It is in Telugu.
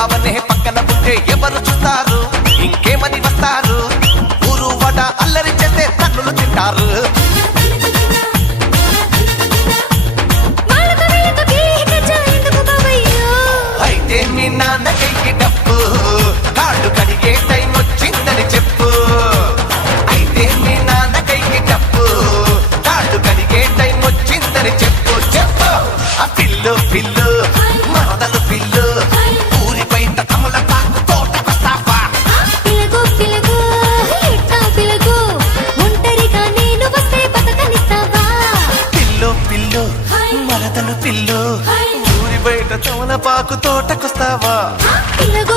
బావనే పక్కన ఉంటే ఎవరు చూస్తారు ఇంకేమని వస్తారు ఊరు వడ అల్లరి చేస్తే తన్నులు తింటారు అయితే మీ నాన్నకి డప్పు కాళ్ళు కడిగే టైం వచ్చిందని చెప్పు అయితే మీ నాన్నకి డప్పు కాళ్ళు కడిగే టైం వచ్చిందని చెప్పు చెప్పు ఆ పిల్లు పిల్లు మరదలు పిల్లు ఊరి బయట కమల పాకు తోటకొస్తావా పిలగు పిలగు ఎట్టా పిలగు ఒంటరిగా నేను వస్తే బతకనిస్తావా పిల్లు పిల్లు మరదలు పిల్లు ఊరి బయట కమల పాకు తోటకొస్తావా పిలగు